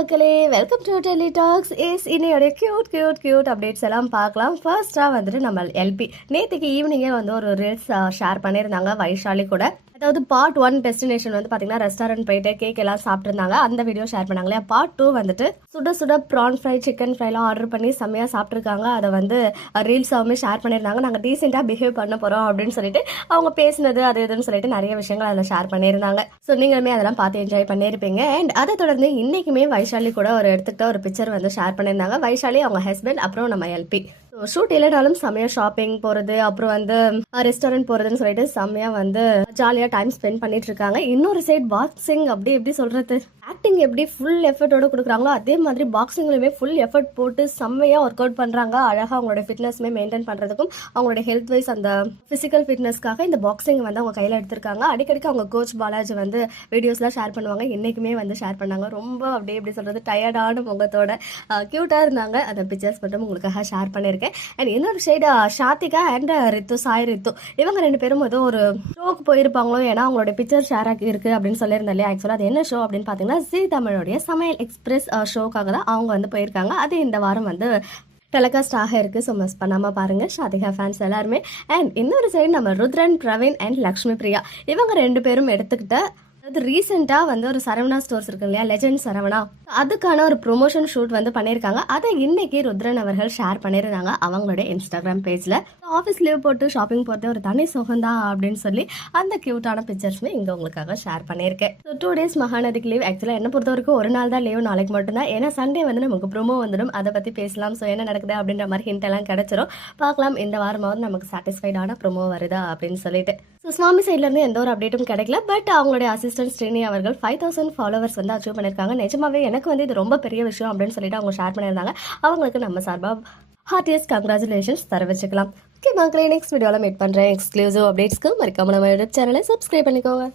மக்களே, welcome to Delhi tax. இன்னையோட cute updates எல்லாம் பார்க்கலாம். ஃபர்ஸ்ட்டாக வந்துட்டு நம்ம எல்பி நேற்றுக்கு ஈவினிங்கே வந்து ஒரு ரீல்ஸ் ஷேர் பண்ணியிருந்தாங்க வைஷாலி கூட. அதாவது பார்ட் 1 டெஸ்டினேஷன் வந்து பார்த்தீங்கன்னா ரெஸ்டாரண்ட் போயிட்டு கேக் எல்லாம் சாப்பிட்ருந்தாங்க. அந்த வீடியோ ஷேர் பண்ணாங்க இல்லையா. பார்ட் 2 வந்துட்டு சுட சுட ப்ரான் ஃப்ரை சிக்கன் ஃப்ரைலாம் ஆர்டர் பண்ணி செம்மையாக சாப்பிட்ருக்காங்க. அதை வந்து ரீல்ஸாகவுமே ஷேர் பண்ணியிருந்தாங்க. நாங்கள் டீசெண்டாக பிஹேவ் பண்ண போகிறோம் அப்படின்னு சொல்லிட்டு அவங்க பேசினது அது இதுன்னு சொல்லிட்டு நிறைய விஷயங்கள் அதில் ஷேர் பண்ணியிருந்தாங்க. ஸோ நீங்களுமே அதெல்லாம் பார்த்து என்ஜாய் பண்ணியிருப்பீங்க. அண்ட் அதை தொடர்ந்து இன்னைக்குமே வைஷாலி கூட ஒரு எடுத்துக்கிட்ட ஒரு பிக்சர் வந்து ஷேர் பண்ணியிருந்தாங்க. வைஷாலி அவங்க ஹஸ்பண்ட் அப்புறம் நம்ம எல்பி ஷூட் இல்லைனாலும் செம்மையாக ஷாப்பிங் போகிறது அப்புறம் வந்து ரெஸ்டாரண்ட் போகிறதுன்னு சொல்லிட்டு செம்மையாக வந்து ஜாலியாக டைம் ஸ்பெண்ட் பண்ணிட்டு இருக்காங்க. இன்னொரு சைட் பாக்ஸிங் அப்படி எப்படி சொல்கிறது, ஆக்டிங் எப்படி ஃபுல் எஃபர்ட்டோட கொடுக்குறாங்களோ அதே மாதிரி பாக்ஸிங்லையுமே ஃபுல் எஃபர்ட் போட்டு செம்மையாக ஒர்க் அவுட் பண்ணுறாங்க. அழகாக அவங்களோட ஃபிட்னஸ்மே மெயின்டைன் பண்ணுறதுக்கும் அவங்களோட ஹெல்த் வைஸ் அந்த ஃபிசிக்கல் ஃபிட்னஸ்க்காக இந்த பாக்ஸிங் வந்து அவங்க கையில் எடுத்திருக்காங்க. அடிக்கடிக்கு அவங்க கோச் பாலாஜி வந்து வீடியோஸ்லாம் ஷேர் பண்ணுவாங்க. இன்றைக்குமே வந்து ஷேர் பண்ணாங்க. ரொம்ப அப்படியே எப்படி சொல்கிறது டயர்டான முகத்தோட க்யூட்டாக இருந்தாங்க. அந்த பிக்சர்ஸ் மட்டும் உங்களுக்காக ஷேர் பண்ணியிருக்கேன். அண்ட் இன்னொரு சைடு ஷாத்திகா அண்ட் சாய் ரித்து இவங்க 2 பேரும் ஏதோ ஒரு ஷோக்கு போயிருப்பாங்களோ, ஏன்னா அவங்களோட பிக்சர் ஷேர் இருக்கு அப்படின்னு சொல்லியிருந்தேன் இல்லையா. ஆக்சுவலாக அது என்ன ஷோ அப்படின்னு பார்த்தீங்கன்னா ஜி தமிழோடைய சமையல் எக்ஸ்பிரஸ் ஷோக்காக தான் அவங்க வந்து போயிருக்காங்க. அது இந்த வாரம் வந்து டெலிகாஸ்ட் ஆக இருக்குது. ஸோ மிஸ் பண்ணாமல் பாருங்கள் ஷாதிகா ஃபேன்ஸ் எல்லாருமே. அண்ட் இன்னொரு சைடு நம்ம ருத்ரன் பிரவீன் அண்ட் லக்ஷ்மி பிரியா இவங்க 2 பேரும் எடுத்துக்கிட்ட அது ரீசெண்டாக வந்து ஒரு சரவணா ஸ்டோர்ஸ் இருக்கு இல்லையா, லெஜெண்ட் சரவணா, அதுக்கான ஒரு ப்ரொமோஷன் ஷூட் வந்து பண்ணியிருக்காங்க. அதை இன்னைக்கு ருத்ரன் அவர்கள் ஷேர் பண்ணியிருந்தாங்க அவங்களுடைய இன்ஸ்டாகிராம் பேஜில். ஆஃபீஸ் லீவ் போட்டு ஷாப்பிங் போகிறது ஒரு தனி சுகந்தா அப்படின்னு சொல்லி அந்த க்யூட்டான பிக்சர்ஸுமே இங்கே உங்களுக்காக ஷேர் பண்ணியிருக்கேன். ஸோ 2 days மகாநதிக்கு லீவ். ஆக்சுவலாக என்ன பொறுத்த வரைக்கும் ஒரு நாள் தான் லீவ், நாளைக்கு மட்டும்தான். ஏன்னா சண்டே வந்து நமக்கு ப்ரோமோ வந்துடும், அதை பற்றி பேசலாம். ஸோ என்ன நடக்குது அப்படின்ற மாதிரி ஹிண்ட் எல்லாம் கிடச்சிரும். பார்க்கலாம் இந்த வாரமாவது நமக்கு சாட்டிஸ்ஃபைடான ப்ரோமோ வருதா அப்படின்னு சொல்லிட்டு. ஸோ சுவாமி சைட்லேருந்து எந்த ஒரு அப்டேட்டும் கிடைக்கல. பட் அவங்களுடைய அசிஸ்டன்ட் ஸ்ரீனி அவர்கள் 5000 ஃபாலோவர்ஸ் வந்து அச்சீவ் பண்ணியிருக்காங்க. நிஜமாவே எனக்கு வந்து இது ரொம்ப பெரிய விஷயம் அப்படின்னு சொல்லிட்டு அவங்க ஷேர் பண்ணியிருந்தாங்க. அவங்களுக்கு நம்ம சார்பாக ஹார்ட்டியஸ்ட் கங்க்ராச்சுலேஷன்ஸ் தெரிவிச்சுக்கலாம். ஓகே மக்களே, நெக்ஸ்ட் வீடியோவில் மீட் பண்ணுறேன். எக்ஸ்க்ளூசிவ் அப்டேட்ஸ்க்கு மறக்காம நம்ம யூடியூப் சேனலை சப்ஸ்கிரைப் பண்ணிக்கோங்க.